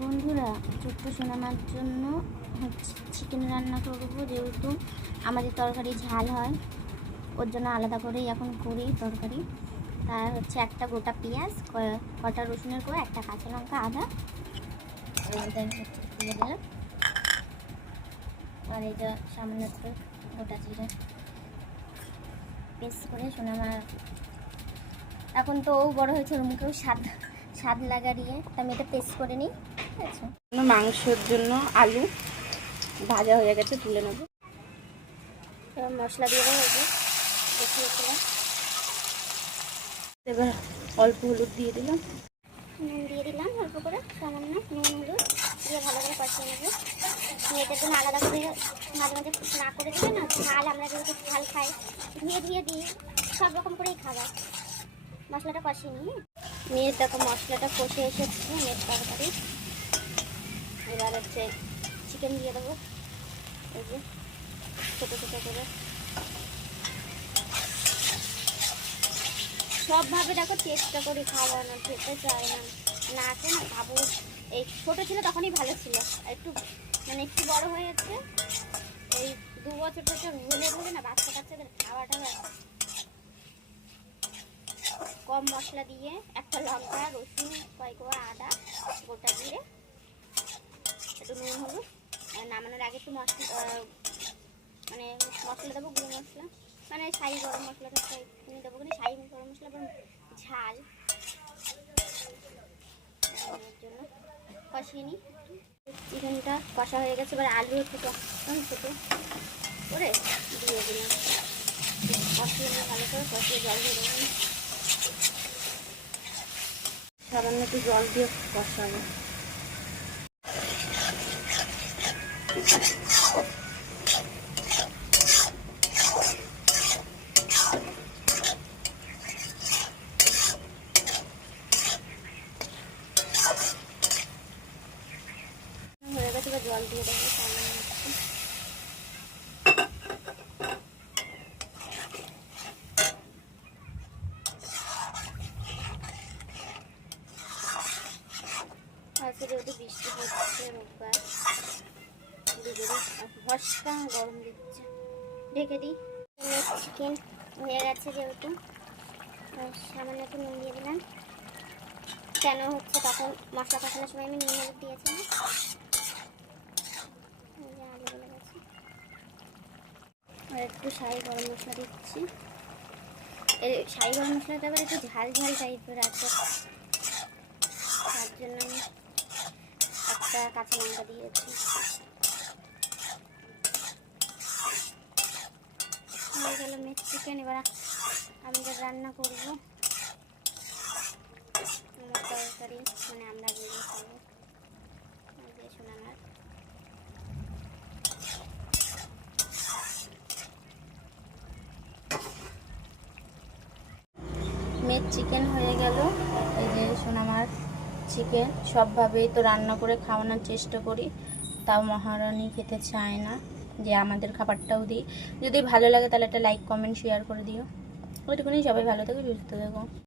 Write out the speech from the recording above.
বন্ধুরা ছোট্ট সোনামার জন্য হচ্ছে চিকেন রান্না করব, যেহেতু আমাদের তরকারি ঝাল হয়, ওর জন্য আলাদা করেই এখন করি তরকারি। আর হচ্ছে একটা গোটা পেঁয়াজ কটা রসুনের কোয়া, একটা কাঁচা লঙ্কা, আদা। দিয়ে দিলাম। আর এটা সামান্য একটু গোটা জিরে পেস্ট করে সোনামা এখন তো ও বড় হয়েছে, ওর মুখেও স্বাদ স্বাদ লাগারিয়ে তা আমি এটা পেস্ট করে নিই ঠিক আছে? মাংসের জন্য আলু ভাজা হয়ে গেছে তুলে নেব। এবার মশলা দিয়ে দেখিয়েছিলাম এবার অল্প হলুদ দিয়ে দিলাম। নুন দিয়ে দিলাম অল্প করে সামান্য নুন হলুদ দিয়ে ভালো করে কষিয়ে নেব। মেয়েদের জন্য আলাদা করে মাঝে মাঝে না করে দিলে না ঝাল আমরা যেহেতু ঝাল খাই ধুয়ে ধুয়ে দিই সব রকম করেই খাবার মশলাটা কষিয়ে নিই মেয়ের দেখো মশলাটা কষে এসেছে মেয়ের তরকারি। এবার হচ্ছে চিকেন দিয়ে দেবো। এই যে ছোটো ছোটো করে। সবভাবে দেখো চেষ্টা করি খাওয়ানোর খেতে চায় না। না আছে না খাব। এই ছোটো ছিল তখনই ভালো ছিল। একটু মানে একটু বড় যাচ্ছে। এই দু বছর থেকে হলে হলে না বাচ্চা কাচ্চাদের খাওয়াটা কম মশলা দিয়ে একটা লঙ্কা, রসুন, কয়েক আদা, গোটা দিয়ে একটু নুন, হলুদ নামানোর আগে একটু মশলা মানে মশলা দেবো, গুঁড়ো মশলা। মানে সাই গরম মশলাটা একটুখানি দেবো কিন্তু সাই গরম মশলা, আবার ঝাল। জন্য কষিয়ে নিই। চিকেনটা কষা হয়ে গেছে, এবার আলু একটু ছোটো করে দিয়ে দিলাম। কষিয়ে নিয়ে ভালো করে কষিয়ে জল দিয়ে সামান্য একটু জল দিয়ে কষাবো। জল দিয়ে দেবো সামান্য একটু। আজকে যেহেতু বৃষ্টি হচ্ছে রোববার দুপুরে ভরসা গরম দিচ্ছে ঢেকে দিই চিকেন হয়ে গেছে যেহেতু সামান্য একটু নুন দিয়ে দিলাম কেন হচ্ছে তখন মশলা কষানোর সময় আমি নুন হলুদ দিয়েছিলাম আর একটু শাহি গরম মশলা দিচ্ছি। শাহি গরম মশলাটা আবার একটু ঝাল ঝাল টাইপের আছে। তার জন্য আমি একটা কাঁচা লঙ্কা দিয়েছি হয়ে গেল মিক্স চিকেন এবার আমরা রান্না করব, আমার তরকারি মানে আমরা এই যে সোনামার চিকেন হয়ে গেল। এই যে চিকেন সবভাবেই তো রান্না করে খাওয়ানোর চেষ্টা করি। তাও মহারানী খেতে চায় না যে আমাদের খাবারটাও দিই। যদি ভালো লাগে তাহলে একটা লাইক কমেন্ট শেয়ার করে দিও। ওইটুকুনি সবাই ভালো থেকো, সুস্থ থেকো।